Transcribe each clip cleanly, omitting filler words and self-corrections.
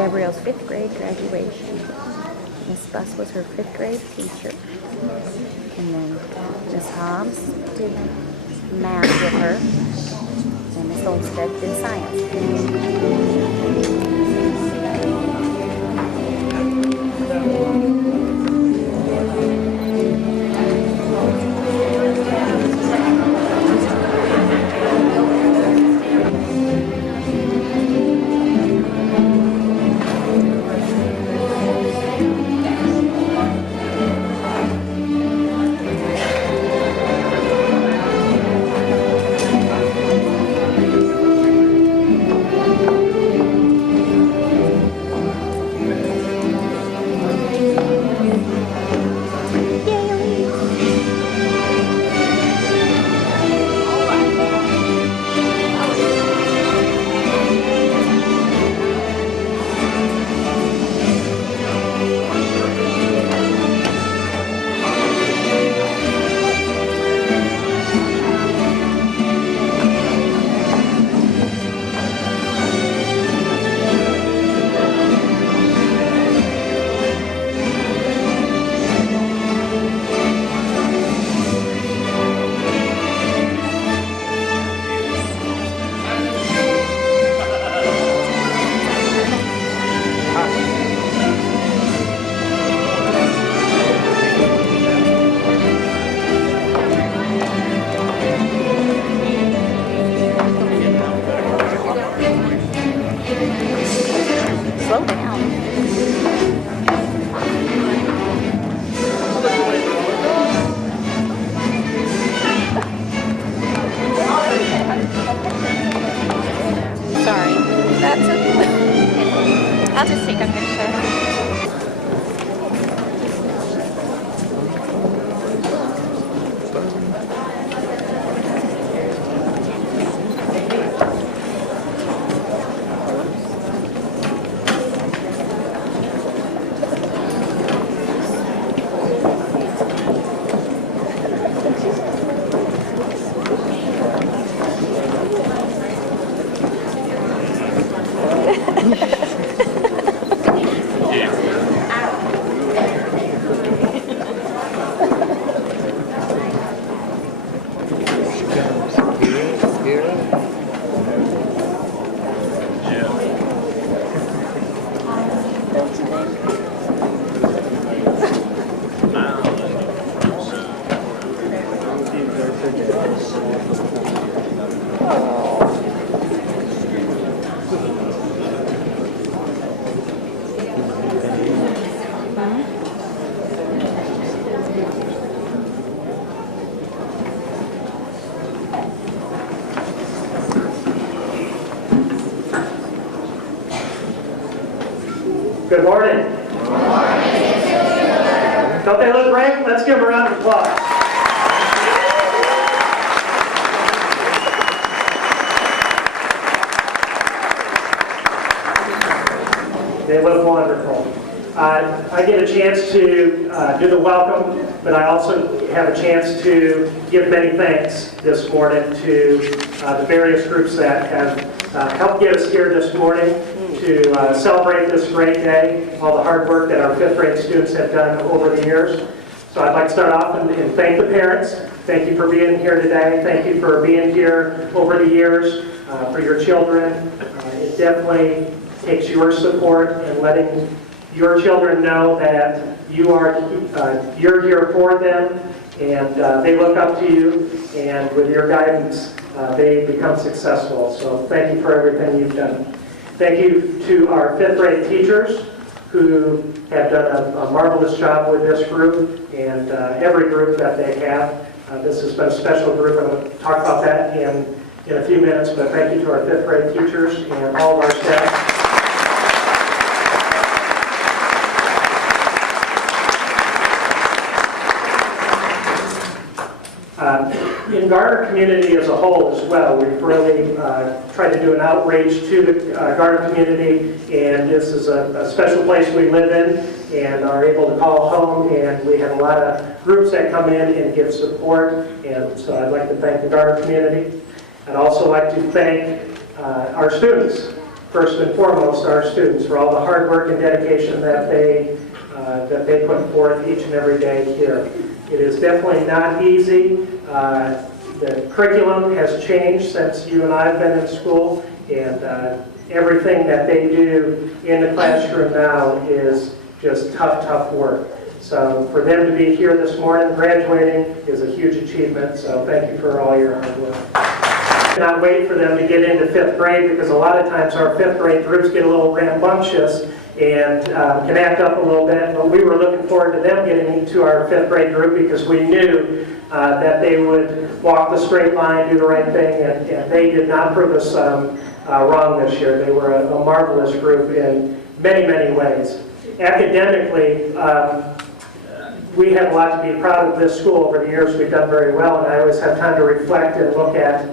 Gabrielle's 5th grade graduation. Miss Buss was her 5th grade teacher. And then Miss Hobbs did math with her. And Miss Olmsted did science. Slow down. Sorry. That's okay. I'll just take a picture. Good morning. Good morning. Don't they look great? Let's give them a round of applause. They look wonderful. I get a chance to do the welcome, but I also have a chance to give many thanks this morning to the various groups that have helped get us here this morning to celebrate this great day, all the hard work that our 5th grade students have done over the years. So I'd like to start off and thank the parents. Thank you for being here today. Thank you for being here over the years for your children. It definitely takes your support and letting your children know that you're here for them and they look up to you, and with your guidance they become successful. So thank you for everything you've done. Thank you to our 5th grade teachers who have done a marvelous job with this group and every group that they have. This has been a special group. I'm going to talk about that in a few minutes, but thank you to our 5th grade teachers and all of our staff. In Garner community as a whole as well, we've really tried to do an outreach to the Garner community, and this is a special place we live in and are able to call home, and we have a lot of groups that come in and give support, and so I'd like to thank the Garner community. I'd also like to thank our students. first and foremost our students for all the hard work and dedication that they put forth each and every day here. It is definitely not easy. The curriculum has changed since you and I have been in school, and everything that they do in the classroom now is just tough work. So for them to be here this morning graduating is a huge achievement, so thank you for all your hard work. I cannot wait for them to get into 5th grade, because a lot of times our 5th grade groups get a little rambunctious and can act up a little bit, but we were looking forward to them getting into our 5th grade group because we knew that they would walk the straight line, do the right thing, and they did not prove us wrong this year. They were a marvelous group in many ways. Academically, we have a lot to be proud of this school. Over the years we've done very well, and I always have time to reflect and look at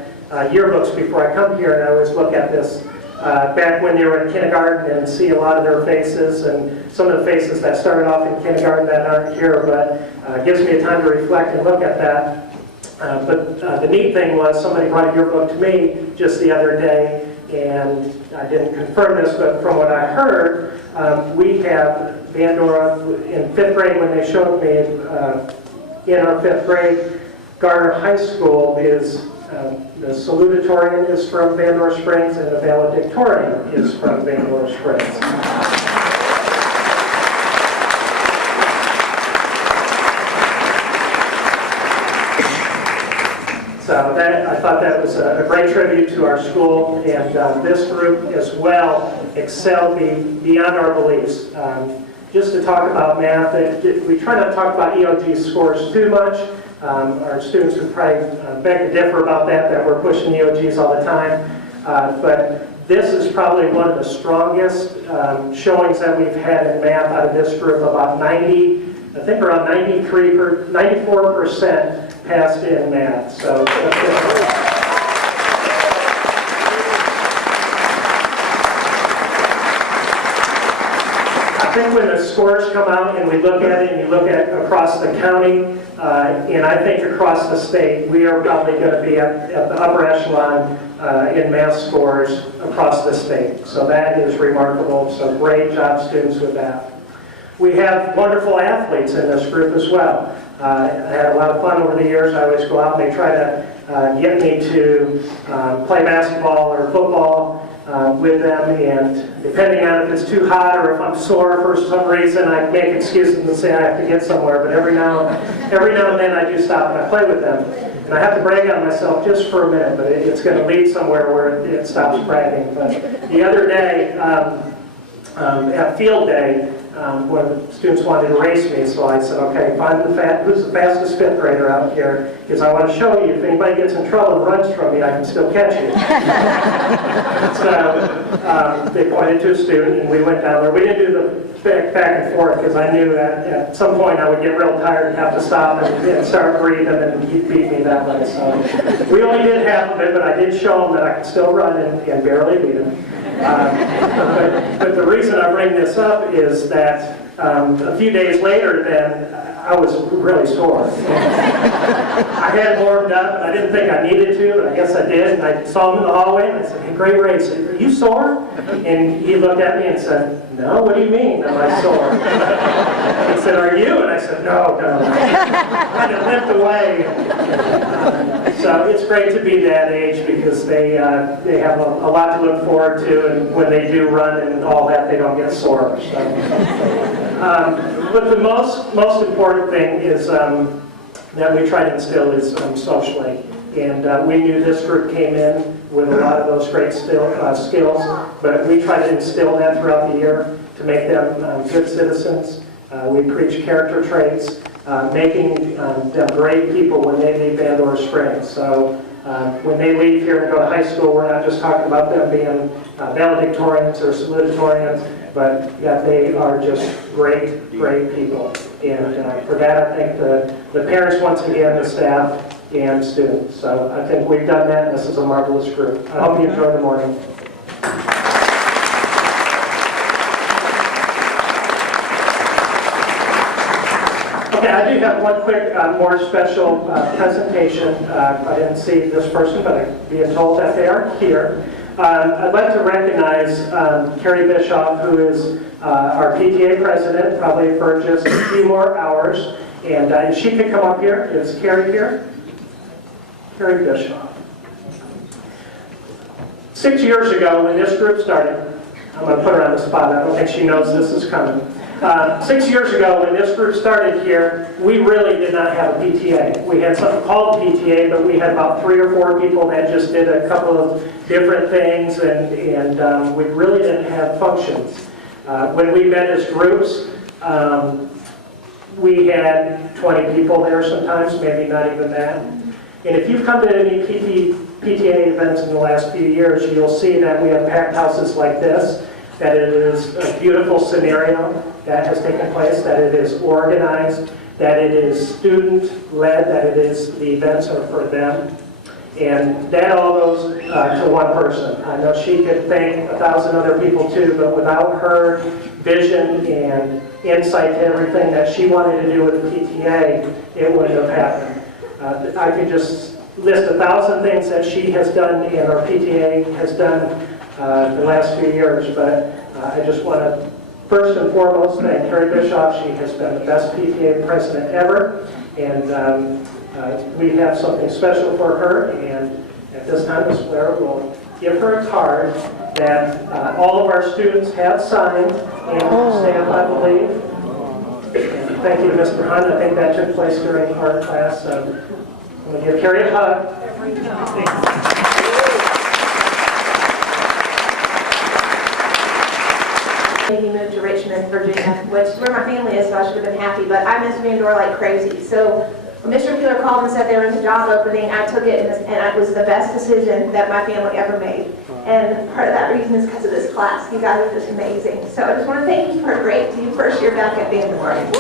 yearbooks before I come here, and I always look at this back when they were in kindergarten and see a lot of their faces, and some of the faces that started off in kindergarten that aren't here, but it gives me a time to reflect and look at that. But the neat thing was somebody brought a yearbook to me just the other day, and I didn't confirm this, but from what I heard, we have Vandora in 5th grade. When they showed me in our 5th grade, Garner High School is the salutatorian is from Vandora Springs, and the valedictorian is from Vandora Springs. So I thought that was a great tribute to our school, and this group as well excelled beyond our beliefs. Just to talk about math, we try not to talk about EOG scores too much. Our students would probably beg to differ about that we're pushing EOGs all the time. But this is probably one of the strongest showings that we've had in math out of this group. About 90, I think around 94% passed in math. So I think when the scores come out and we look at it, and you look at across the county, and I think across the state, we are probably going to be at the upper echelon in math scores across the state. So that is remarkable. So great job, students, with that. We have wonderful athletes in this group as well. I had a lot of fun over the years. I always go out and they try to get me to play basketball or football with them, and depending on if it's too hot or if I'm sore for some reason, I make excuses and say I have to get somewhere, but every now and then I do stop and I play with them. And I have to brag on myself just for a minute, but it's going to lead somewhere where it stops bragging. But the other day, at field day, one of the students wanted to race me, so I said, okay, find who's the fastest 5th grader out here, because I want to show you, if anybody gets in trouble and runs from me, I can still catch you. So they pointed to a student, and we went down there. We didn't do the back and forth, because I knew that at some point I would get real tired and have to stop and start breathing, and he'd beat me that way. So we only did half of it, but I did show him that I could still run and barely beat him. But the reason I bring this up is that a few days later then, I was really sore. I had warmed up, and I didn't think I needed to, but I guess I did. And I saw him in the hallway, and I said, hey, great race. Are you sore? And he looked at me and said, no, what do you mean am I sore? He said, are you? And I said, no. I kind of limped away. So it's great to be that age, because they have a lot to look forward to, and when they do run and all that, they don't get sore. So. But the most important thing is that we try to instill is socially. And we knew this group came in with a lot of those great skills, but we try to instill that throughout the year to make them good citizens. We preach character traits, making them great people when they leave Vandora Springs. So when they leave here and go to high school, we're not just talking about them being valedictorians or salutatorians, but that they are just great people. And for that, I thank the parents once again, the staff, and students. So I think we've done that, and this is a marvelous group. I hope you enjoy the morning. Okay, I do have one quick, more special presentation. I didn't see this person, but I'm being told that they are here. I'd like to recognize Carrie Bischoff, who is our PTA president, probably for just a few more hours. And if she could come up here. Is Carrie here? Carrie Bischoff. 6 years ago, when this group started, I'm going to put her on the spot. I don't think she knows this is coming. 6 years ago, when this group started here, we really did not have a PTA. We had something called PTA, but we had about 3 or 4 people that just did a couple of different things, and we really didn't have functions. When we met as groups, we had 20 people there sometimes, maybe not even that. And if you've come to any PTA events in the last few years, you'll see that we have packed houses like this, that it is a beautiful scenario that has taken place, that it is organized, that it is student-led, that it is, the events are for them. And that all goes to one person. I know she could thank 1,000 other people too, but without her vision and insight to everything that she wanted to do with the PTA, it wouldn't have happened. I could just list 1,000 things that she has done and our PTA has done the last few years, but I just want to first and foremost thank Carrie Bischoff. She has been the best PTA president ever, and we have something special for her, and at this time, Ms. Blair will give her a card that all of our students have signed and stamped, I believe. And thank you to Mr. Hunt. I think that took place during art class. I'm going to give Carrie a hug. Maybe moved to Richmond, Virginia, which is where my family is, so I should have been happy, but I miss Vandor like crazy. So when Mr. Keeler called and said there was a job opening, I took it, and it was the best decision that my family ever made. And part of that reason is because of this class. You guys are just amazing. So I just want to thank you for a great team first year back at Vandor.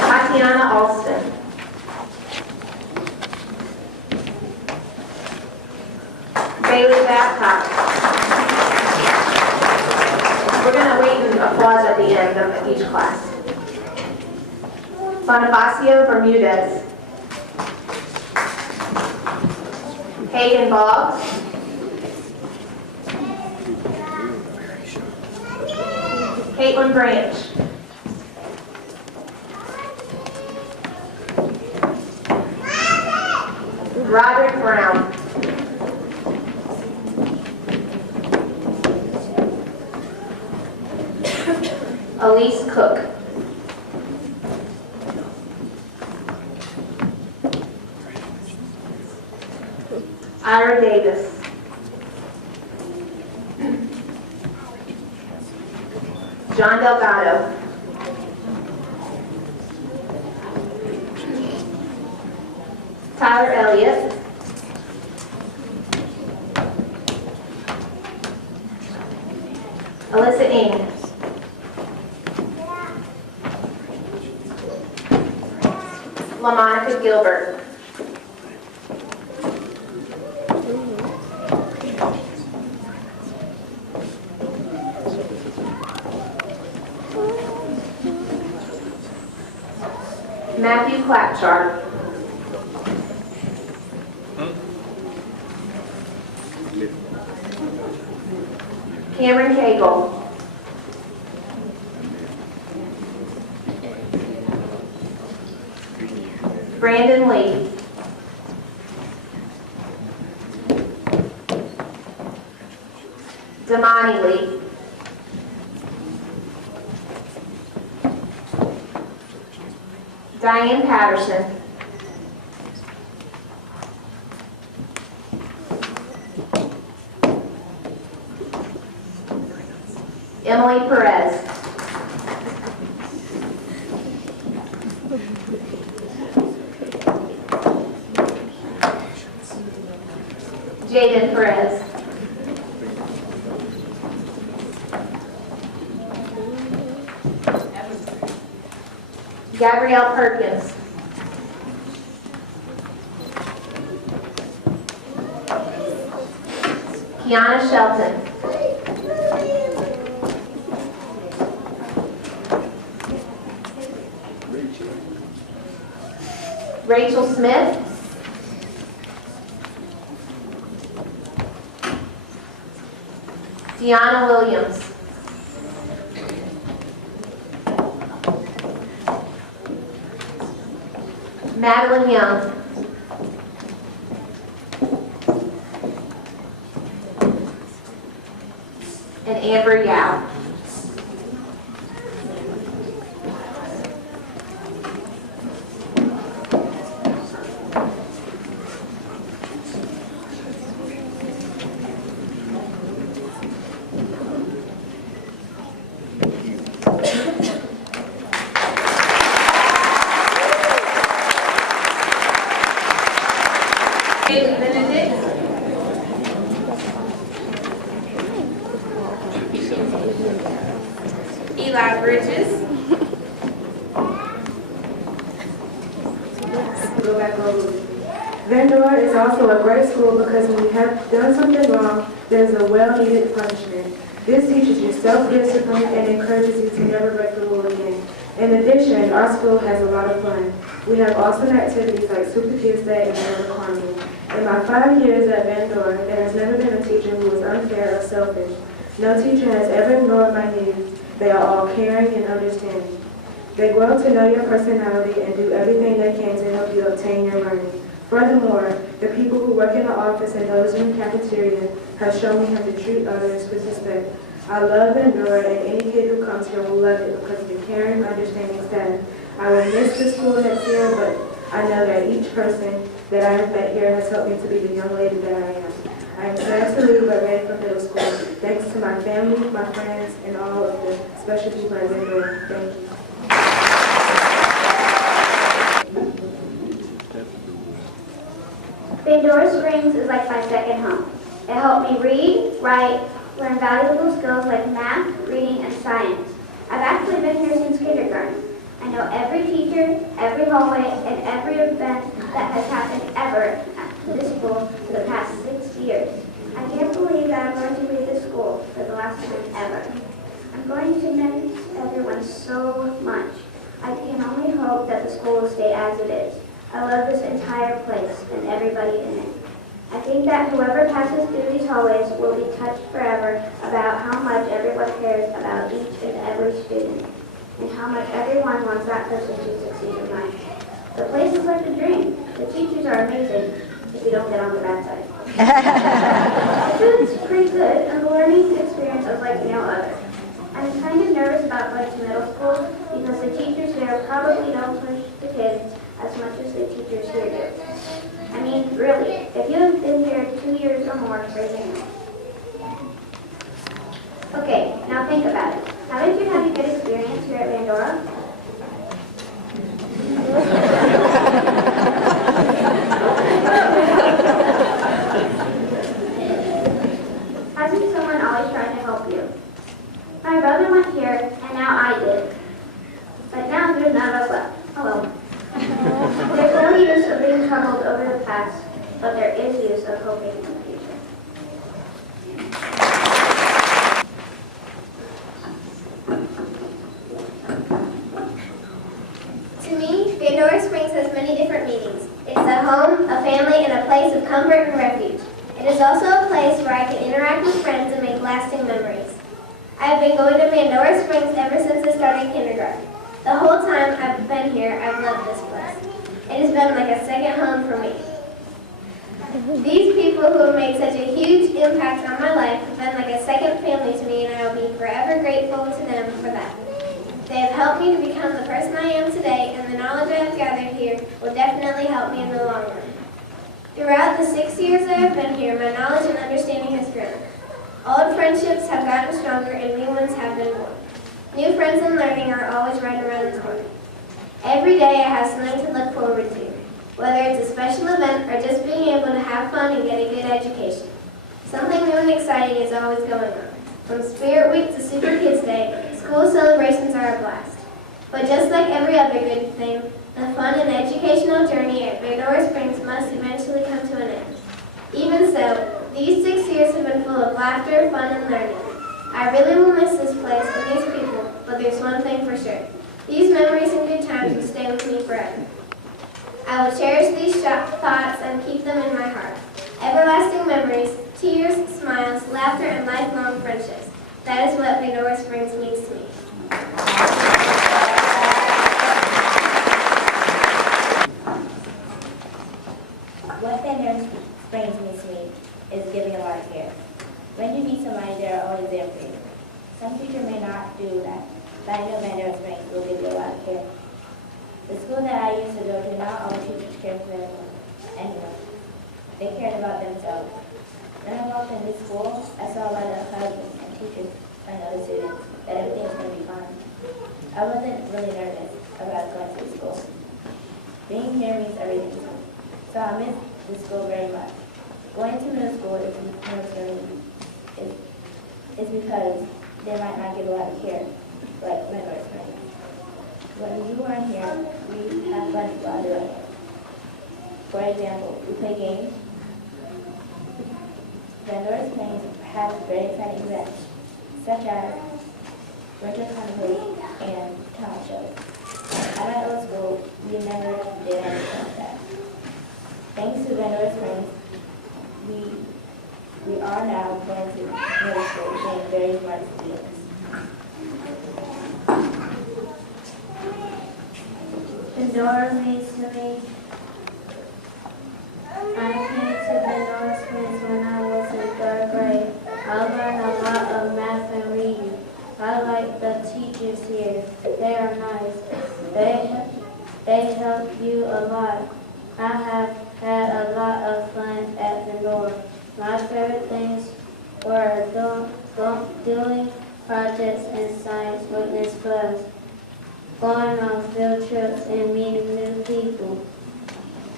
Tatiana Alston. Bailey Babcock. We're going to wait and applause at the end of each class. Bonifacio Bermudez. Hayden Boggs. Caitlin Branch. Roderick Brown. Elise Cook. Ira Davis. John Delgado. Tyler Elliott. Alyssa Ng. LaMonica Gilbert. Matthew Clapchart. Cameron Cagle. Brandon Lee. Damani Lee. Diane Patterson. Emily Perez. Jaden Perez. Gabrielle Perkins. Kiana Shelton. Rachel Smith. Deanna Williams. Madeline Young. And Amber Yao. Haley Benedict. Eli Bridges. Go back over. Vendor is also a great school because when you have done something wrong, there's a well-needed punishment. This teaches you self-discipline and encourages you to never break the rule again. In addition, our school has a lot of fun. We have awesome activities like Super Kids Day and Never Carnival. In my 5 years at Vendor, there has never been a teacher who was unfair or selfish. No teacher has ever ignored my needs. They are all caring and understanding. They grow to know your personality and do everything they can to help you obtain your learning. Furthermore, the people who work in the office and those in the cafeteria have shown me how to treat others with respect. I love Vendor, and any kid who comes here will love it because of the caring, understanding staff. I will miss the school next year, but I know that each person that I have met here has helped me to be the young lady that I am. I am sad to leave, but ready for middle school. Thanks to my family, my friends, and all of the special people at Vendor. Thank you. Pandora Springs is like my second home. It helped me read, write, learn valuable skills like math, reading, and science. I've actually been here since kindergarten. I know every teacher, every hallway, and every event that has happened ever at this school for the past 6 years. I can't believe that I'm going to leave this school for the last time ever. I'm going to miss everyone so much. I can only hope that the school will stay as it is. I love this entire place and everybody in it. I think that whoever passes through these hallways will be touched forever about how much everyone cares about each and every student, and how much everyone wants that person to succeed in life. The place is like a dream. The teachers are amazing if you don't get on the bad side. The food's pretty good, and the learning experience is like no other. I'm kind of nervous about going to middle school because the teachers there probably don't push the kids as much as the teachers here do. I mean, really, if you have been here 2 years or more, raise your hand. Okay, now think about it. Haven't you had a good experience here at Pandora? Hasn't someone always tried to help you? My brother went here, and now I did. But now there's none of us left. Oh well. There's no use of being troubled over the past, but there is use of hoping in the future. To me, Pandora Springs has many different meanings. It's a home, a family, and a place of comfort and refuge. It is also a place where I can interact with friends and make lasting memories. I have been going to Pandora Springs ever since I started kindergarten. The whole time I've been here, I've loved this place. It has been like a second home for me. These people who have made such a huge impact on my life have been like a second family to me, and I will be forever grateful to them for that. They have helped me to become the person I am today, and the knowledge I have gathered here will definitely help me in the long run. Throughout the 6 years I have been here, my knowledge and understanding has grown. Old friendships have gotten stronger, and new ones have been born. New friends and learning are always right around the corner. Every day I have something to look forward to, whether it's a special event or just being able to have fun and get a good education. Something new and exciting is always going on. From Spirit Week to Super Kids Day, school celebrations are a blast. But just like every other good thing, the fun and educational journey at Pandora Springs must eventually come to an end. Even so, these 6 years have been full of laughter, fun, and learning. I really will miss this place and these people, but there's one thing for sure. These memories and good times will stay with me forever. I I will cherish these thoughts and keep them in my heart. Everlasting memories, tears, smiles, laughter, and lifelong friendships. That is what Pandora Springs means to me. What Pandora Springs means to me is giving a lot of care. When you need somebody, they're always there for you. Some teacher may not do that, but I know Pandora Springs will give you a lot of care. The school that I used to go to, not all teachers care for anyone. They cared about themselves. When I walked in this school, I saw a lot of hugs and teachers telling other students that everything was going to be fine. I wasn't really nervous about going to school. Being here means everything to me. So I miss this school very much. Going to middle school is because they might not give a lot of care, like Pandora Springs. When you aren't here, we have fun while doing it. For example, we play games. Pandora Springs has very exciting events, such as winter carnival and talent shows. At my old school, we never did anything like that. Thanks to Pandora Springs, we are now going to middle school being very smart students. Pandora means to me, I came to Pandora Springs when I was in 3rd grade. I learned a lot of math and reading. I like the teachers here. They are nice. They help you a lot. I have had a lot of fun at Pandora. My favorite things were doing projects in Science Witness Plus, going on field trips and meeting new people.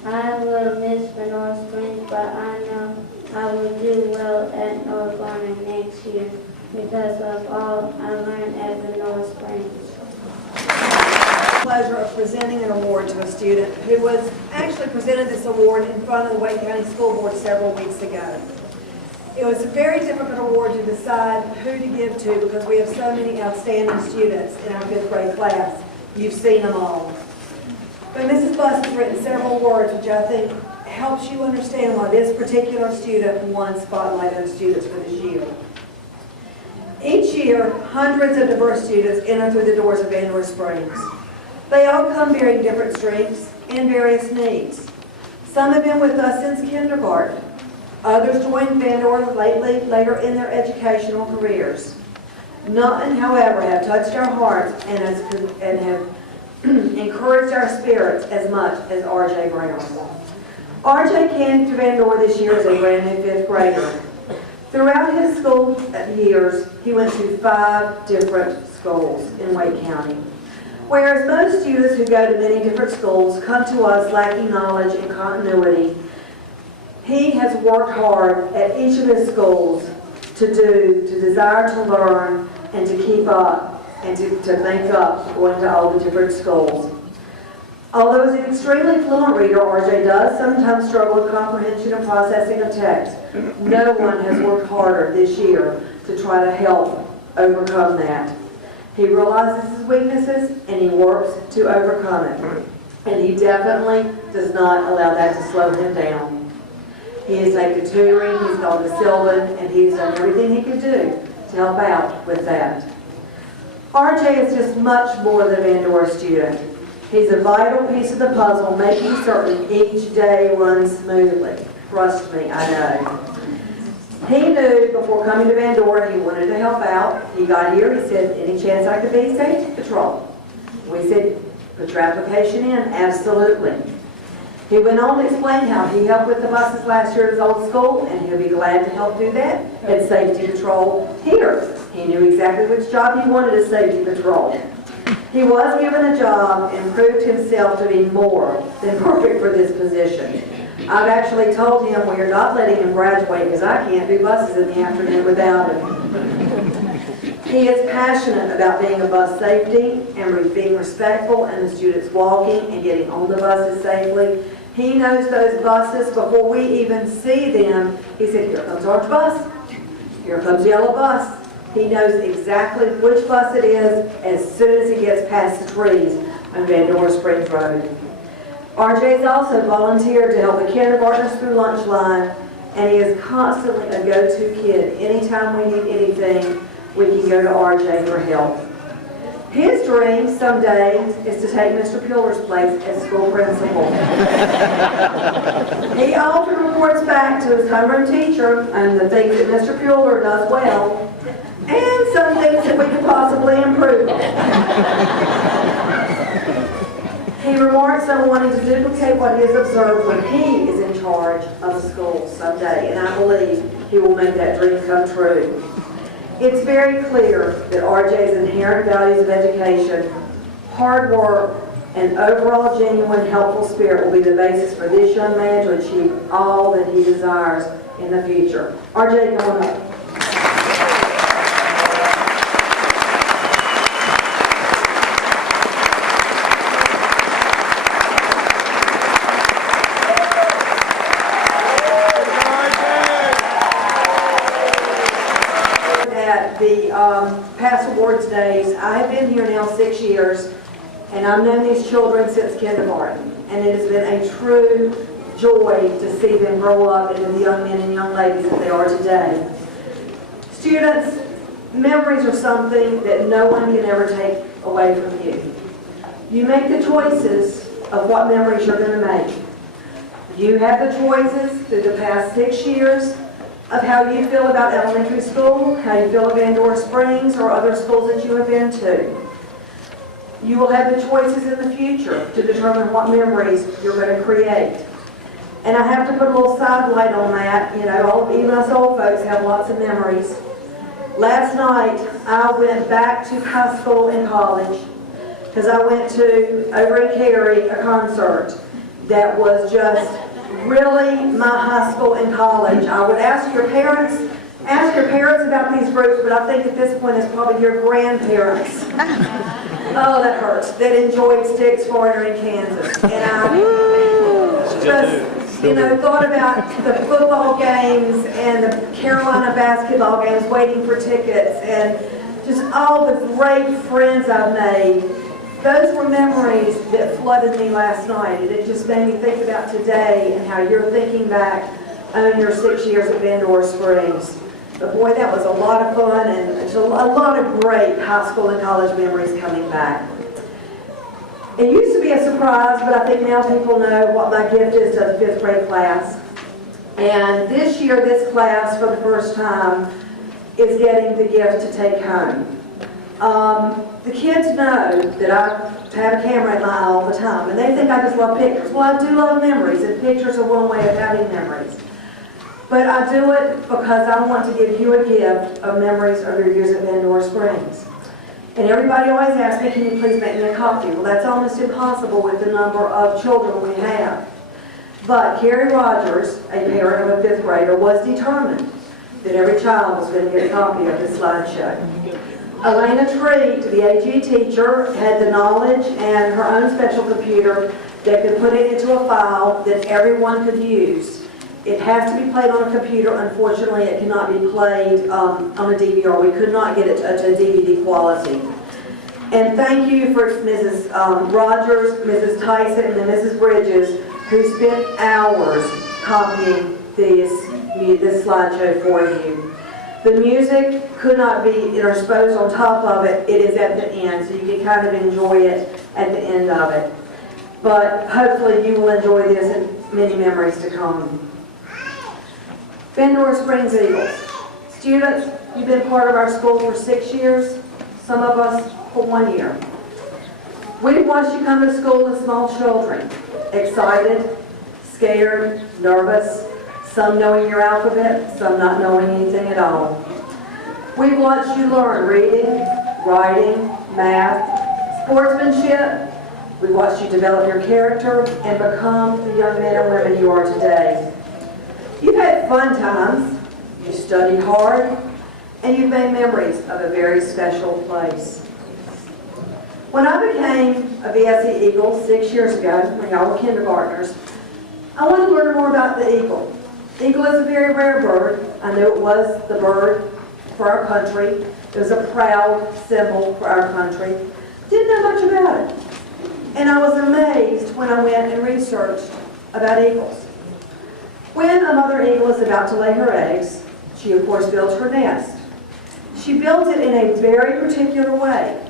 I will miss Pandora Springs, but I know I will do well at North Garner next year because of all I learned at Pandora Springs. Pleasure of presenting an award to a student who was actually presented this award in front of the Wake County School Board several weeks ago. It was a very difficult award to decide who to give to because we have so many outstanding students in our 5th grade class. You've seen them all. But Mrs. Buss has written several words which I think helps you understand why this particular student won Spotlight on Students for this year. Each year, hundreds of diverse students enter through the doors of Pandora Springs. They all come bearing different strengths and various needs. Some have been with us since kindergarten. Others joined Pandora later in their educational careers. None, however, have touched our hearts and have encouraged our spirits as much as R.J. Brown. R.J. came to Pandora this year as a brand new 5th grader. Throughout his school years, he went to 5 different schools in Wake County. Whereas most students who go to many different schools come to us lacking knowledge and continuity, he has worked hard at each of his schools to desire to learn and to keep up and to make up going to all the different schools. Although he's an extremely fluent reader, RJ does sometimes struggle with comprehension and processing of text. No one has worked harder this year to try to help overcome that. He realizes his weaknesses and he works to overcome it. And he definitely does not allow that to slow him down. He has taken tutoring, he's gone to Sylvan, and he's done everything he could do to help out with that. RJ is just much more than a Pandora student. He's a vital piece of the puzzle, making certain each day runs smoothly. Trust me, I know. He knew before coming to Pandora he wanted to help out. He got here, he said, any chance I could be safety patrol? We said, put your application in, absolutely. He went on to explain how he helped with the buses last year at his old school, and he'll be glad to help do that at safety patrol here. He knew exactly which job he wanted as safety patrol. He was given a job and proved himself to be more than perfect for this position. I've actually told him we are not letting him graduate because I can't do buses in the afternoon without him. He is passionate about being a bus safety and being respectful and the students walking and getting on the buses safely. He knows those buses before we even see them. He said, here comes orange bus, here comes yellow bus. He knows exactly which bus it is as soon as he gets past the trees on Pandora Springs Road. RJ's also volunteered to help the kindergartners through lunch line, and he is constantly a go-to kid. Anytime we need anything, we can go to RJ for help. His dream someday is to take Mr. Piller's place as school principal. He often reports back to his homeroom teacher on the things that Mr. Piller does well, and some things that we could possibly improve on. He remarks on wanting to duplicate what he has observed when he is in charge of a school someday, and I believe he will make that dream come true. It's very clear that RJ's inherent values of education, hard work, and overall genuine helpful spirit will be the basis for this young man to achieve all that he desires in the future. RJ, come on up. The past awards days, I have been here now 6 years, and I've known these children since kindergarten, and it has been a true joy to see them grow up into the young men and young ladies that they are today. Students, memories are something that no one can ever take away from you. You make the choices of what memories you're going to make. You have the choices through the past 6 years of how you feel about elementary school, how you feel of Van Dorn Springs, or other schools that you have been to. You will have the choices in the future to determine what memories you're going to create. And I have to put a little sidelight on that. You know, even us old folks have lots of memories. Last night, I went back to high school and college because I went to, over in Cary, a concert that was just really my high school and college. I would ask your parents about these groups, but I think at this point it's probably your grandparents. Oh, that hurts. That enjoyed Sticks Foreigner in Kansas. And I just, thought about the football games and the Carolina basketball games, waiting for tickets, and just all the great friends I've made. Those were memories that flooded me last night, and it just made me think about today and how you're thinking back on your 6 years at Van Dorn Springs. But boy, that was a lot of fun and a lot of great high school and college memories coming back. It used to be a surprise, but I think now people know what my gift is to the 5th grade class. And this year, this class, for the first time, is getting the gift to take home. The kids know that I have a camera in my eye all the time, and they think I just love pictures. Well, I do love memories, and pictures are one way of having memories. But I do it because I want to give you a gift of memories of your years at Van Dorn Springs. And everybody always asks me, can you please make me a copy? Well, that's almost impossible with the number of children we have. But Carrie Rogers, a parent of a 5th grader, was determined that every child was going to get a copy of this slideshow. Elena Treat, the AG teacher, had the knowledge and her own special computer that could put it into a file that everyone could use. It has to be played on a computer. Unfortunately, it cannot be played on a DVR. We could not get it to DVD quality. And thank you for Mrs. Rogers, Mrs. Tyson, and Mrs. Bridges, who spent hours copying this slideshow for you. The music could not be intersposed on top of it. It is at the end, so you can kind of enjoy it at the end of it. But hopefully you will enjoy this and many memories to come. Van Dorn Springs Eagles. Students, you've been part of our school for 6 years, some of us for 1 year. We've watched you come to school as small children, excited, scared, nervous, some knowing your alphabet, some not knowing anything at all. We've watched you learn reading, writing, math, sportsmanship. We watched you develop your character and become the young men and women you are today. You've had fun times, you studied hard, and you've made memories of a very special place. When I became a VSE Eagle 6 years ago, when y'all were kindergartners, I wanted to learn more about the eagle. Eagle is a very rare bird. I knew it was the bird for our country. It was a proud symbol for our country. Didn't know much about it. And I was amazed when I went and researched about eagles. When a mother eagle is about to lay her eggs, she of course builds her nest. She builds it in a very particular way.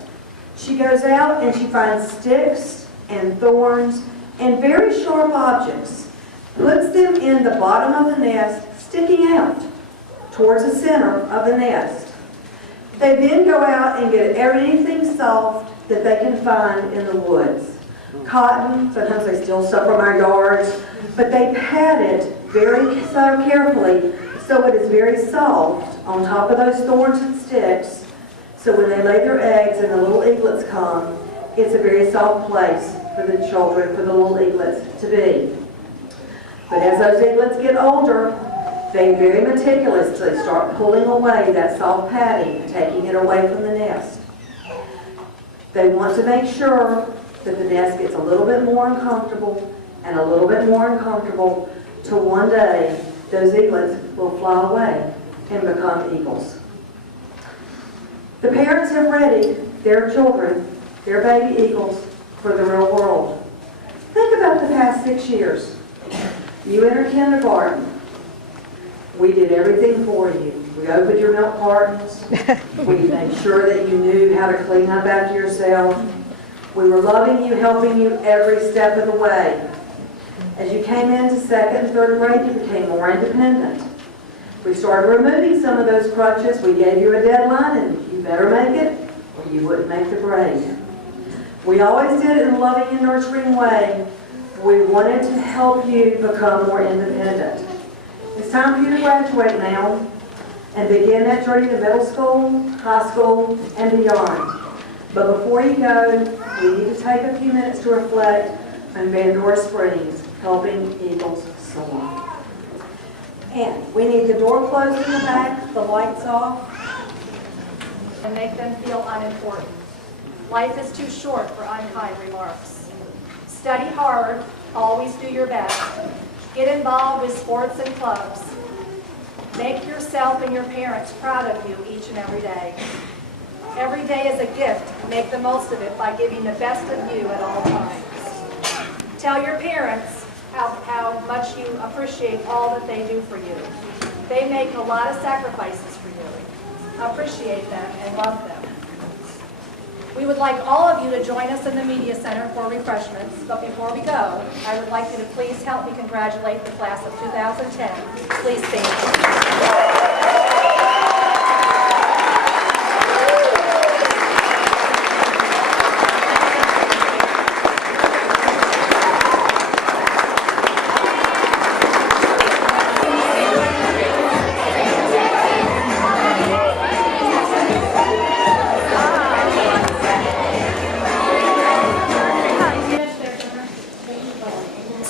She goes out and she finds sticks and thorns and very sharp objects, puts them in the bottom of the nest, sticking out towards the center of the nest. They then go out and get anything soft that they can find in the woods. Cotton, sometimes they steal stuff from our yards, but they pad it very so carefully so it is very soft on top of those thorns and sticks. So when they lay their eggs and the little eaglets come, it's a very soft place for the children, for the little eaglets to be. But as those eaglets get older, they very meticulously start pulling away that soft padding and taking it away from the nest. They want to make sure that the nest gets a little bit more uncomfortable and a little bit more uncomfortable till one day those eaglets will fly away and become eagles. The parents have readied their children, their baby eagles, for the real world. Think about the past 6 years. You entered kindergarten. We did everything for you. We opened your milk cartons. We made sure that you knew how to clean up after yourself. We were loving you, helping you every step of the way. As you came into 2nd and 3rd grade, you became more independent. We started removing some of those crutches. We gave you a deadline, and you better make it, or you wouldn't make the grade. We always did it in a loving and nurturing way. We wanted to help you become more independent. It's time for you to graduate now and begin that journey to middle school, high school, and beyond. But before you go, we need to take a few minutes to reflect on Vandora Springs, helping eagles soar. And we need the door closed in the back, the lights off. And make them feel unimportant. Life is too short for unkind remarks. Study hard, always do your best. Get involved with sports and clubs. Make yourself and your parents proud of you each and every day. Every day is a gift. Make the most of it by giving the best of you at all times. Tell your parents how much you appreciate all that they do for you. They make a lot of sacrifices for you. Appreciate them and love them. We would like all of you to join us in the Media Center for refreshments, but before we go, I would like you to please help me congratulate the class of 2010. Please stand.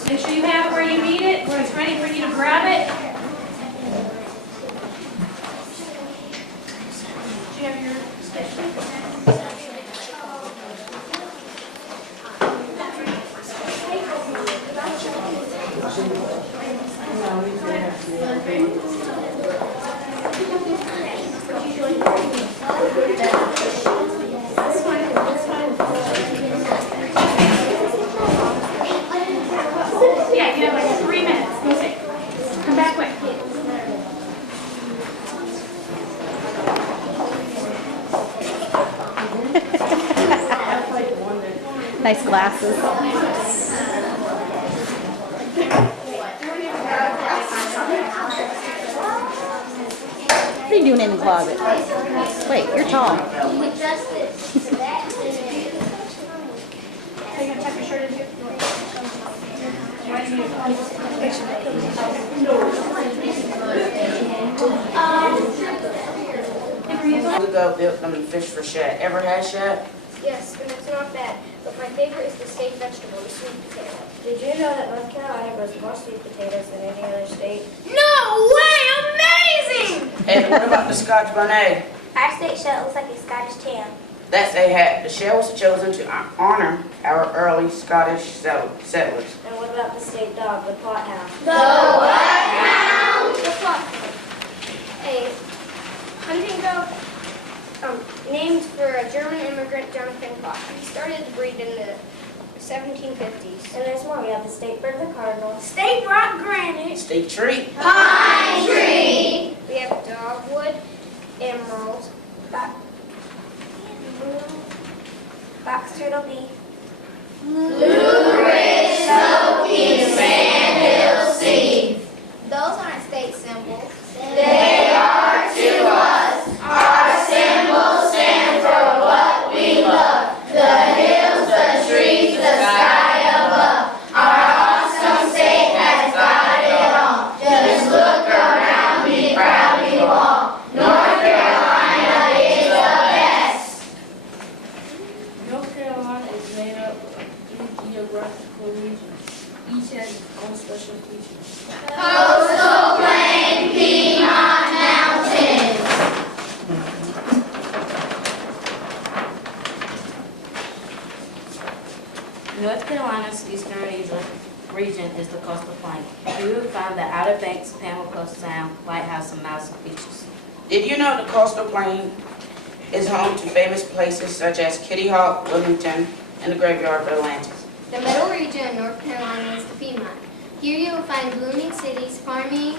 Make sure you have it where you need it, where it's ready for you to grab it. Do you have your Yeah, you have like 3 minutes. Go sit. Come back quick. Nice glasses. What are you doing in the closet? Wait, you're tall. So you're gonna tuck your shirt into it? We go fish for shad. Ever had shad? Yes, and it's not bad, but my favorite is the state vegetable, the sweet potato. Did you know that North Carolina grows more sweet potatoes than any other state? No way! Amazing! And what about the Scotch bonnet? Our state shell looks like a Scottish tam. That's a hat. The shell was chosen to honor our early Scottish settlers. And what about the state dog, the pothound? The what hound? The fox. A hunting dog named for a German immigrant, Jonathan Fox. He started the breed in the 1750s. And there's more. We have the state bird, the cardinal. State rock granite. State tree. Pine tree. We have dogwood, emerald, Box turtle bee. Blue Ridge, Smoky, Sandhill Sea. Those aren't state symbols. They are to us. Our symbols stand for what we love. The hills, the trees, the sky above. Our awesome state has got it all. Just look around, be proud, be all. North Carolina is the best. North Carolina is made up of 3 geographical regions. Each has its own special features. Coastal Plain, Piedmont Mountains. North Carolina's eastern region is the coastal plain. You will find the Outer Banks, Pamlico Sound, Lighthouse, and Mountain beaches. Did you know the coastal plain is home to famous places such as Kitty Hawk, Wilmington, and the Graveyard of Atlantis? The middle region of North Carolina is the Piedmont. Here you will find blooming cities, farming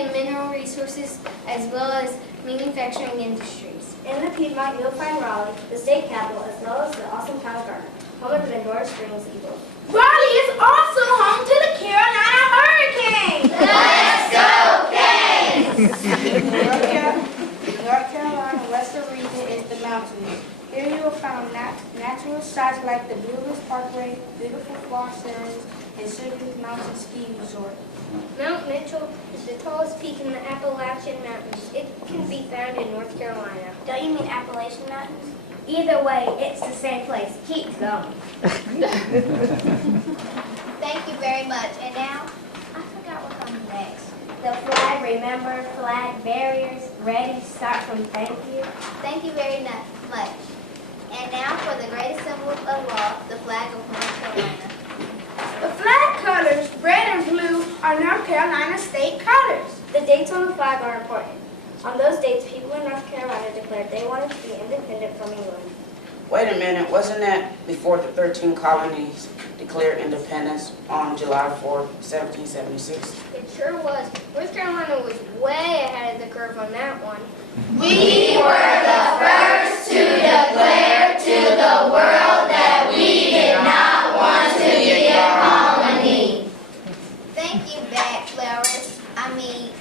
and mineral resources, as well as manufacturing industries. In the Piedmont, you'll find Raleigh, the state capital, as well as the awesome town of Garner, home of the Vendora Springs Eagles. Raleigh is also home to the Carolina Hurricanes. Let's go, Canes! North Carolina western region is the mountains. Here you will find natural sites like the Blue Ridge Parkway, beautiful floss areas, and Sugarloaf Mountain Ski Resort. Mount Mitchell is the tallest peak in the Appalachian Mountains. It can be found in North Carolina. Don't you mean Appalachian Mountains? Either way, it's the same place. Keep going. Thank you very much. And now, I forgot what comes next. The flag, remember, flag barriers, ready, start from thank you. Thank you very much. And now for the greatest symbol of all, the flag of North Carolina. The flag colors, red and blue, are North Carolina state colors. The dates on the flag are important. On those dates, people in North Carolina declared they wanted to be independent from England. Wait a minute, wasn't that before the 13 colonies declared independence on July 4, 1776? It sure was. North Carolina was way ahead of the curve on that one. We were the first to declare to the world that we did not want to be a colony. Thank you,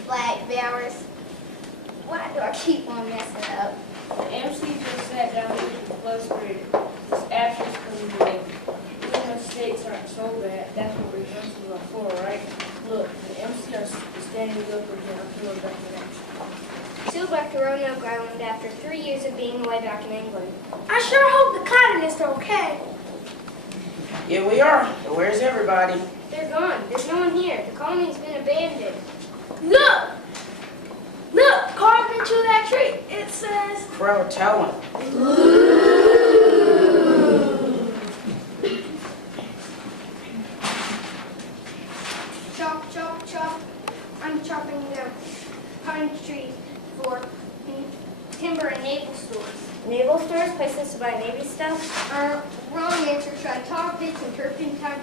flag bearers. Why do I keep on messing up? MC just sat down with the first grader. His absence couldn't be named. Even mistakes aren't so bad, that's what rehearsals are for, right? Look, the MC is standing up again. I'm feeling back in action. Still back to Roanoke Island after 3 years of being away back in England. I sure hope the colonists are okay. Here we are, but where's everybody? They're gone. There's no one here. The colony's been abandoned. Look! Look, carved into that tree, it says... Crow, tell him. Chop, chop, chop. I'm chopping down pine trees for timber and naval stores. Naval stores, places to buy Navy stuff? Wrong answer. Try tar pits and turpentine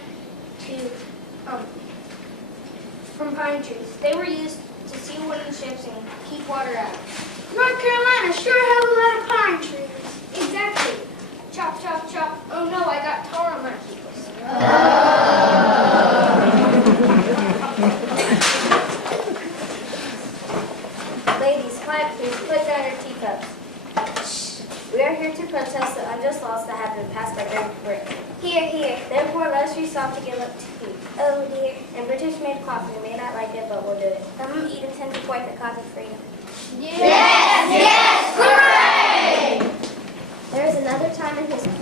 from pine trees. They were used to seal wooden ships and keep water out. North Carolina sure has a lot of pine trees. Exactly. Chop, chop, chop. Oh no, I got tar on my heels. Ladies, quiet please. Put down your teacups. Shh. We are here to protest the unjust laws that have been passed by Great Britain. Here, here. Therefore, let us resolve to give up to you. Oh dear. And British-made coffee. We may not like it, but we'll do it. I'm eating 10 to quite the coffee freedom. Yes, hooray! There is another time in history.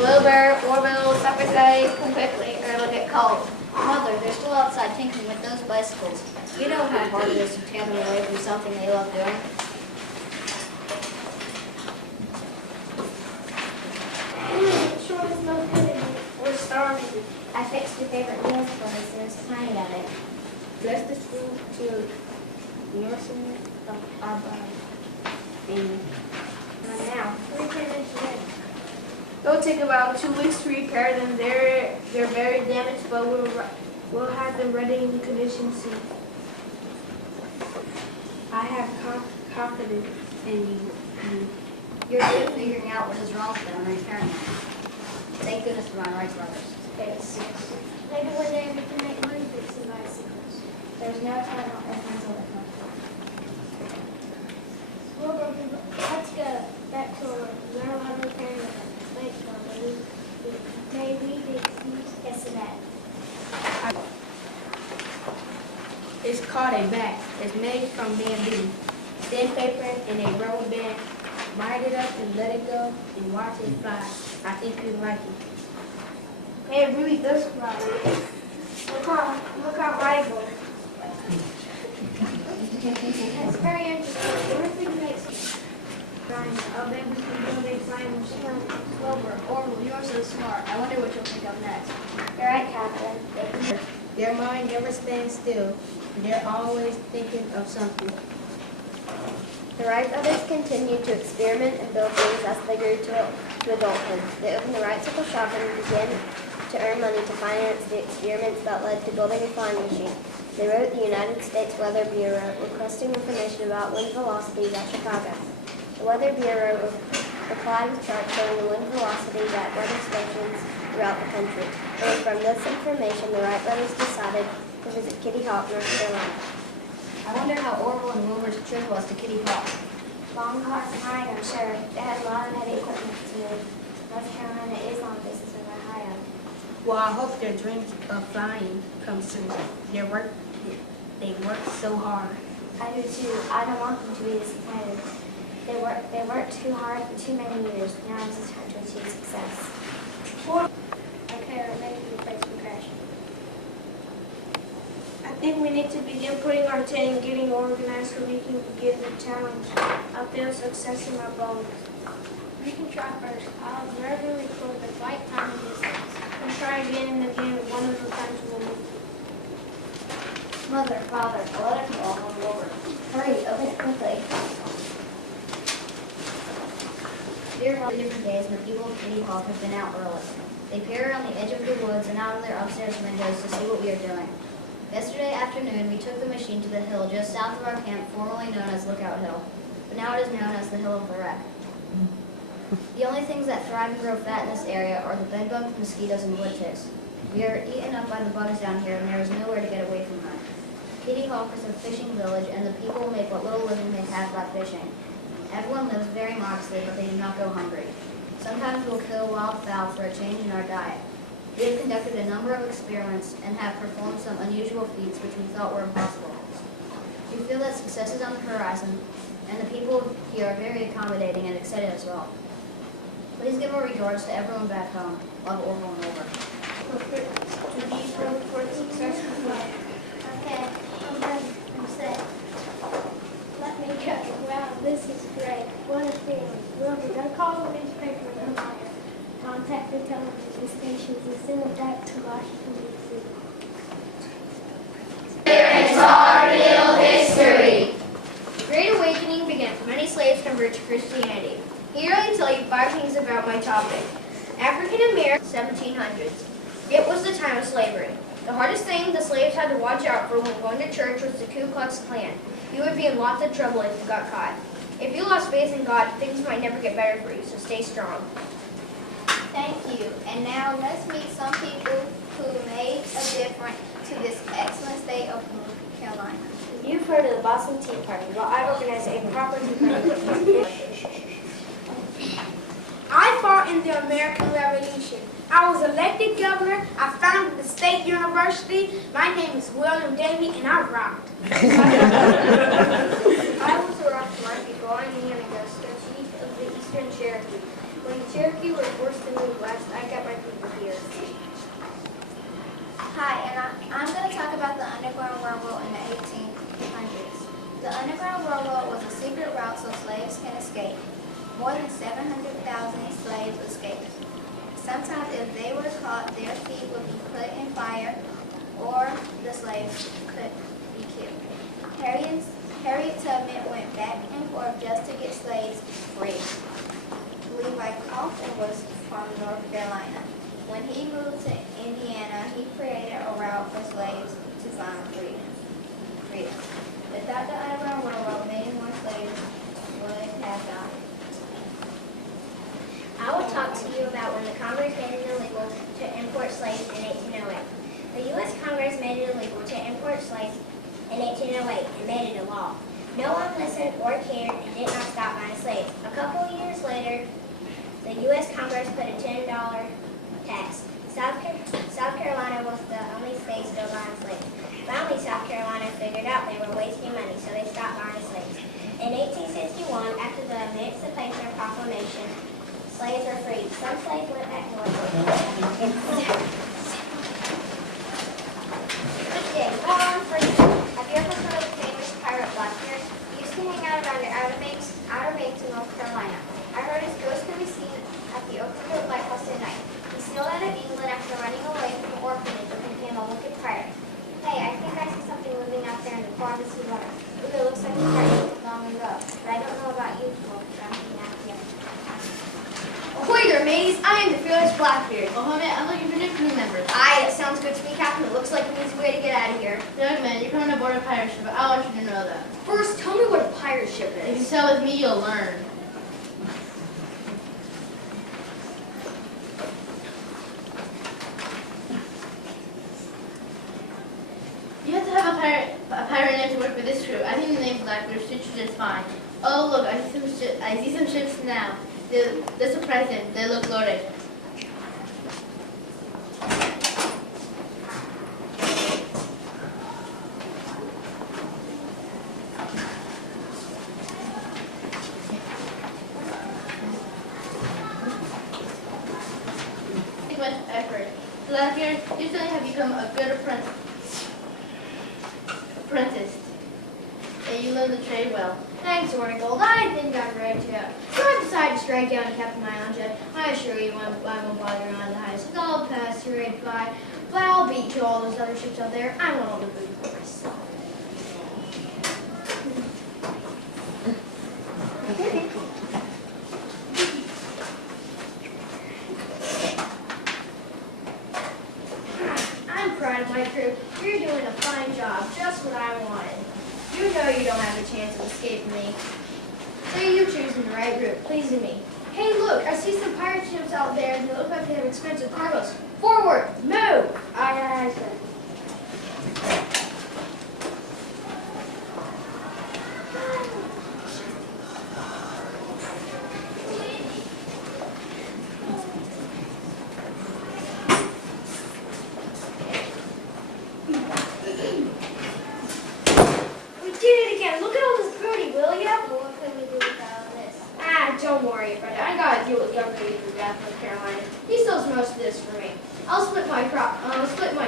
Wilbur, Orville, supper say, come quickly, or it'll get cold. Mother, they're still outside tinkering with those bicycles. You know how hard it is to tear them away from something they love doing. It sure is no good in here. We're starving. I fixed your favorite meals for us. There's plenty of it. Bless this food to nourishment of our body. Amen. Amen. will take about 2 weeks to repair them. They're very damaged, but we'll have them ready in condition soon. I have confidence in you. You're good at figuring out what is wrong with them and repairing them. Thank goodness for my rights brothers. Yes. Maybe one day we can make money fixing bicycles. There's no time on earth until it comes. Let's go back to our learn how to repair the bike maybe the excuse yes and that. It's called a bat. It's made from bamboo. Sandpaper and a rubber band. Wind it up and let it go and watch it fly. I think you like it. It really does fly. Look how rival. That's very interesting. What if we make I'll bet we can build a flying machine. Wilbur, Orville, you're so smart. I wonder what you'll think of next. You're right, Captain. Their mind never stands still. They're always thinking of something. The Wright brothers continued to experiment and build things as they grew to adulthood. They opened the Wright Cycle Shop and began to earn money to finance the experiments that led to building a flying machine. They wrote the United States Weather Bureau requesting information about wind velocities at Chicago. The Weather Bureau replied with charts showing the wind velocities at weather stations throughout the country. It was from this information the Wright brothers decided to visit Kitty Hawk, North Carolina. I wonder how Orville and Wilbur's trip was to Kitty Hawk. Long, hard flying, I'm sure. They had a lot of heavy equipment to move. North Carolina is long distance from Ohio. Well, I hope their dreams of flying come true. They work so hard. I do too. I don't want them to be disappointed. They worked too hard for too many years. Now it's just time to achieve success. Okay, or maybe the place for crashing. I think we need to begin putting our tent and getting organized so we can begin the challenge. I feel success in my bones. You can try first. I'll observe and record the flight time and distance. And try again and again. One of the times we'll move. Mother, Father, a letter from Orville and Wilbur. Hurry, open it quickly. Dear Mother, different days, and the people of Kitty Hawk have been out early. They peer around the edge of the woods and out of their upstairs windows to see what we are doing. Yesterday afternoon, we took the machine to the hill just south of our camp, formerly known as Lookout Hill, but now it is known as the Hill of the Wreck. The only things that thrive and grow fat in this area are the bedbugs, mosquitoes, and wood ticks. We are eaten up by the bugs down here, and there is nowhere to get away from them. Kitty Hawk is a fishing village, and the people make what little living they have by fishing. Everyone lives very modestly, but they do not go hungry. Sometimes we'll kill wild fowl for a change in our diet. We have conducted a number of experiments and have performed some unusual feats which we thought were impossible. We feel that success is on the horizon, and the people here are very accommodating and excited as well. Please give our regards to everyone back home. Love, Orville and Wilbur. To be for success as well. Okay, I'm ready. I'm set. Let me go. Wow, this is great. What a feeling. We'll be going to call the newspaper and Ohio. Contact the television stations and send them back to Washington, D.C. The Great Awakening began when many slaves converted to Christianity. Here I tell you 5 things about my topic. African American 1700s. It was the time of slavery. The hardest thing the slaves had to watch out for when going to church was the Ku Klux Klan. You would be in lots of trouble if you got caught. If you lost faith in God, things might never get better for you, so stay strong. Thank you. And now let's meet some people who made a difference to this excellent state of North Carolina. You've heard of the Boston Tea Party. Well, I organized a proper tea party. I fought in the American Revolution. I was elected governor. I founded the state university. My name is William Davey, and I rocked. I was a rock monkey growing in Augusta, chief of the Eastern Cherokee. When the Cherokee were forced to move west, I got my people here. Hi, and I'm going to talk about the Underground Railroad in the 1800s. The Underground Railroad was a secret route so slaves can escape. More than 700,000 slaves escaped. Sometimes if they were caught, their feet would be put in fire or the slaves could be killed. Harriet Tubman went back and forth just to get slaves free. Levi Jeff Kaufman was from North Carolina. When he moved to Indiana, he created a route for slaves to find freedom. Without the Underground Railroad, many more slaves would have died. I will talk to you about when the Congress made it illegal to import slaves in 1808. The U.S. Congress made it illegal to import slaves in 1808 and made it a law. No one listened or cared and did not stop buying slaves. A couple of years later, the U.S. Congress put a $10 tax. South Carolina was the only state still buying slaves. Finally, South Carolina figured out they were wasting money, so they stopped buying slaves. In 1861, after the Emancipation Proclamation, slaves were freed. Some slaves went back north. Okay, on freedom. Have you ever heard of the famous pirate Blackbeard? He used to hang out around the Outer Banks in North Carolina. I heard his ghost could be seen at the Oak Grove Lighthouse at night. He sailed out of England after running away from an orphanage and became a wicked pirate. Hey, I think I see something moving out there in the privacy water. Ooh, it looks like a pirate long ago. But I don't know about you folks, but I'm hanging out here. Ahoy there, mateys! I am the fearless Blackbeard. Oh, man, I'm looking for new crew members. Aye, that sounds good to me, Captain. It looks like an easy way to get out of here. Young man, you're coming aboard a pirate ship. I want you to know that. First, tell me what a pirate ship If you is. sail with me, you'll learn. You have to have a pirate name to work with this crew. I think the name Blackbeard suits you just fine. Oh, look, I see some ships now. They're surprising. They look loaded. Much effort. Blackbeard, you certainly have become a good apprentice. And you learn the trade well. Thanks, Ornigold. I think I'm ready to go. So I decided to strike down and captain my own jet. I assure you I won't bother you on the highest. I'll pass your raid by, but I'll beat you all those other ships out there. I want all the booty for myself. I'm proud of my crew. You're doing a fine job, just what I wanted. You know you don't have a chance of escaping me. So you're choosing the right route, pleasing me. Hey, look, I see some pirate ships out there, and they look like they have expensive cargoes. Forward, move! Aye, sir. Don't worry, Fred. I gotta deal with young lady from North Carolina. He sells most of this for me. I'll split my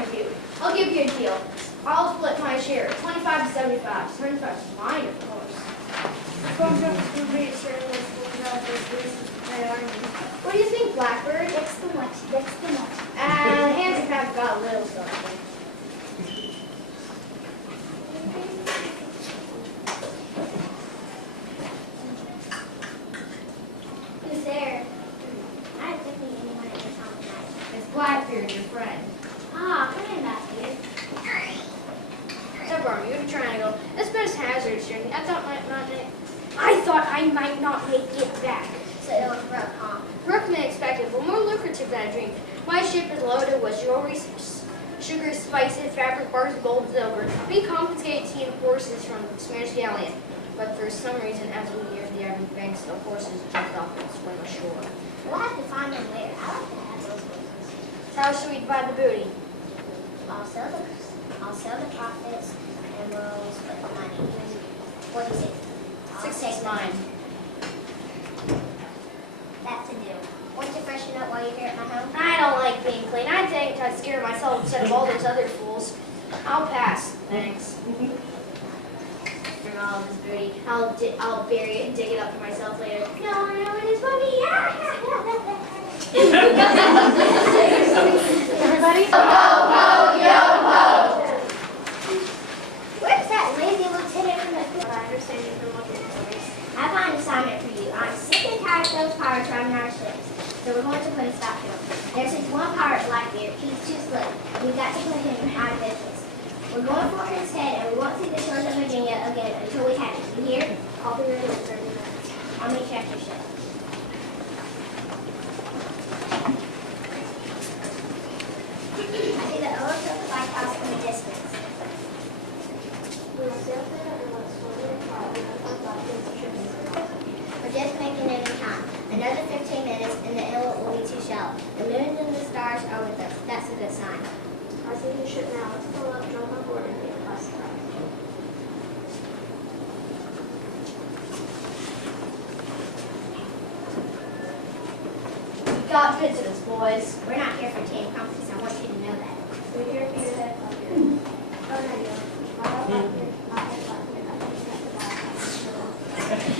fee. I'll give you a deal. I'll split my share, 25 to 75. 75 is mine, of course. What do you think, Blackbird? Next to much. Hands have got a little something. Who's there? I don't think anyone at this home tonight. It's Blackbeard, your friend. Ah, come in, Blackbeard. Step on you to Triangle. It's been a hazardous journey. I thought I might not make it back. So it was rough, huh? Rougher than expected, but more lucrative than I dreamed. My ship is loaded with jewelry, sugar, spices, fabric, bars, gold, and silver. We confiscated team horses from the Spanish galleon. But for some reason, as we neared the Iron Banks, the horses jumped off and swam ashore. We'll have to find them later. I like to have those horses. So how should we divide the booty? I'll sell the profits and we'll split the money. What do you think? I'll 6 take is mine. That's a deal. Want to freshen up while you're here at my home? I don't like being clean. I think I'd scare myself instead of all those other fools. I'll pass. Thanks. All this booty. I'll bury it and dig it up for myself later. No, it is funny. Everybody? Ho, ho, yo, ho! Where's that lazy lieutenant from the I understand you from looking at this. I have an assignment for you. I'm sick and tired of shows pirates riding our ships. So we're going to put a stop to him. There's this one pirate, Blackbeard. He's too slick. We've got to put him out of business. We're going for his head, and we won't see the shores of Virginia again until we have it. You hear? I'll be ready in 30 minutes. I'll meet you after ship. I see the Oglethorpe Lighthouse in the distance. We will sail through it and we'll slowly depart. We're just making it in time. Another 15 minutes and the inlet will be too shallow. The moon and the stars are with us. That's a good sign. I see the ship now. Let's pull up, jump on board, and get a bus stop. We got visitors, boys. We're not here for tea and crumpets. I want you to know that. We're here for your head up here. Oh, no, you don't. My head up here. My head up here. I think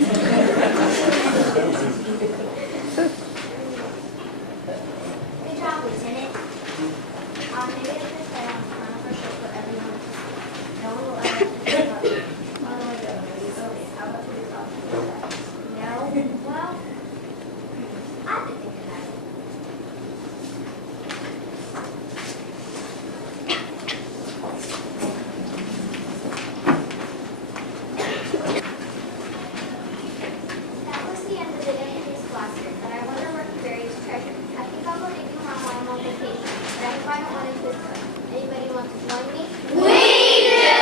that's about Good job, Lieutenant. Maybe I can say on the front of our ship for everyone to see. No one will ever pick up. By the way, how about you do something like that? No? Well, I've been thinking about it. That was the end of the day in this class year, but I wonder where he buried his treasure. I think I'll go digging around while I'm on vacation, but I can find out one in Pittsburgh. Anybody want to join me? We do!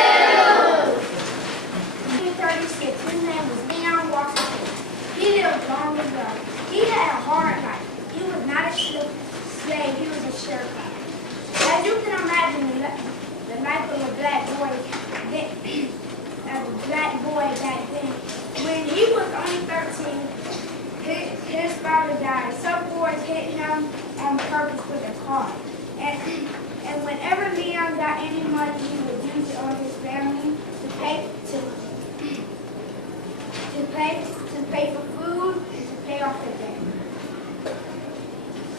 1936, his name was Leon Washington. He lived long ago. He had a hard life. He was not a slave, he was a sharecropper. As you can imagine, the life of a black boy back then. When he was only 13, his father died. Some boys hit him on purpose with a car. And whenever Leon got any money, he would use it on his family to pay for food and to pay off their debt.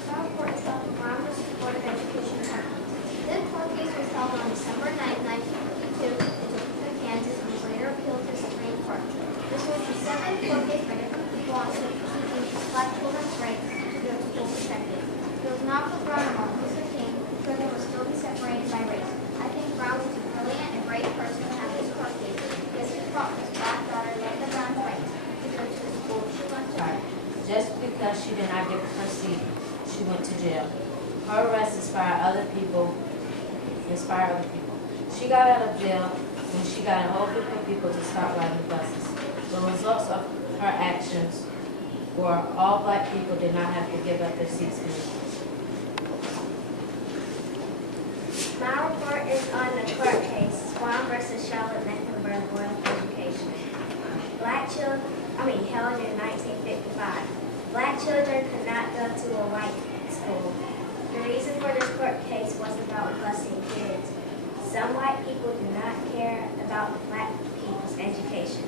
Southport is the Farmers Board of Education Department. This court case was held on December 9, 1952 in Topeka, Kansas, and was later appealed to the Supreme Court. This was the seventh court case by different people on seeking black children's rights to their school perspective. It was not for Brown or Martin Luther King, because they will still be separated by race. I think Brown was a brilliant and brave person to have this court case, because he fought for his black daughter, Leda Brown's rights to go to the school she went to. Just because she did not get her seat, she went to jail. Her arrest inspired other people. She got out of jail when she got an whole group of people to stop riding buses. The results of her actions were all black people did not have to give up their seats anymore. My report is on the court case, Swan versus Charlotte-Mecklenburg Board of Education. Held in 1955. Black children could not go to a white school. The reason for this court case was about busing kids. Some white people do not care about black people's education.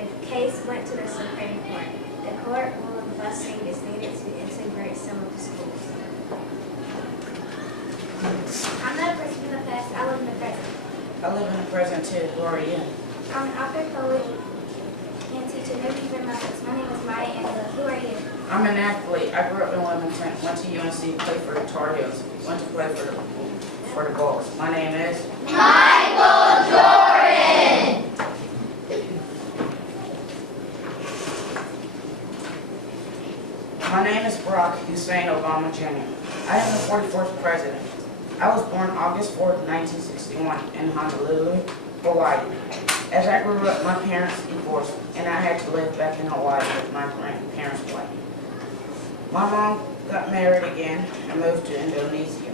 The case went to the Supreme Court. The court ruled busing is needed to integrate some of the schools. I'm not a person in the past, I live in the present. I live in the present too, Gloria. I'm an author, poet, and teacher. Thank you very much. My name is Maya Angela. Who are you? I'm an athlete. I grew up in Wilmington, went to UNC, played for the Tar Heels, went to play for the Bulls. My name is Michael Jordan! My name is Barack Hussein Obama Jr. I am the 44th president. I was born August 4th, 1961 in Honolulu, Hawaii. As I grew up, my parents divorced, and I had to live back in Hawaii with my grandparents' wife. My mom got married again and moved to Indonesia.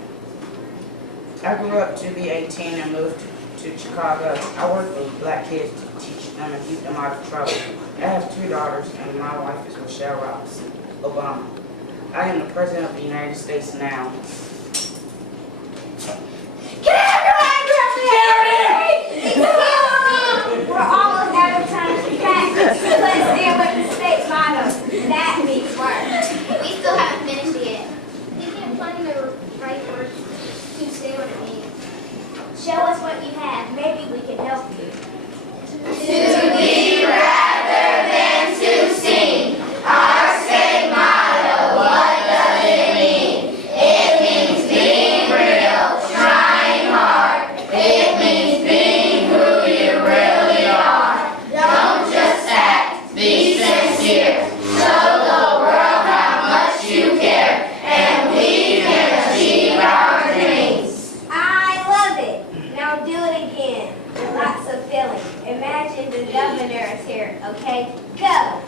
I grew up to be 18 and moved to Chicago. I worked with black kids to teach them and keep them out of trouble. I have 2 daughters, and my wife is Michelle Robinson Obama. I am the President of the United States now. Can everyone clap We're almost out of time to practice. So let's stand with the state motto. That means work. We still haven't finished yet. You can't find the right words to say what it means. Show us what you have. Maybe we can help you. To be rather than to sing. Our state motto. Go.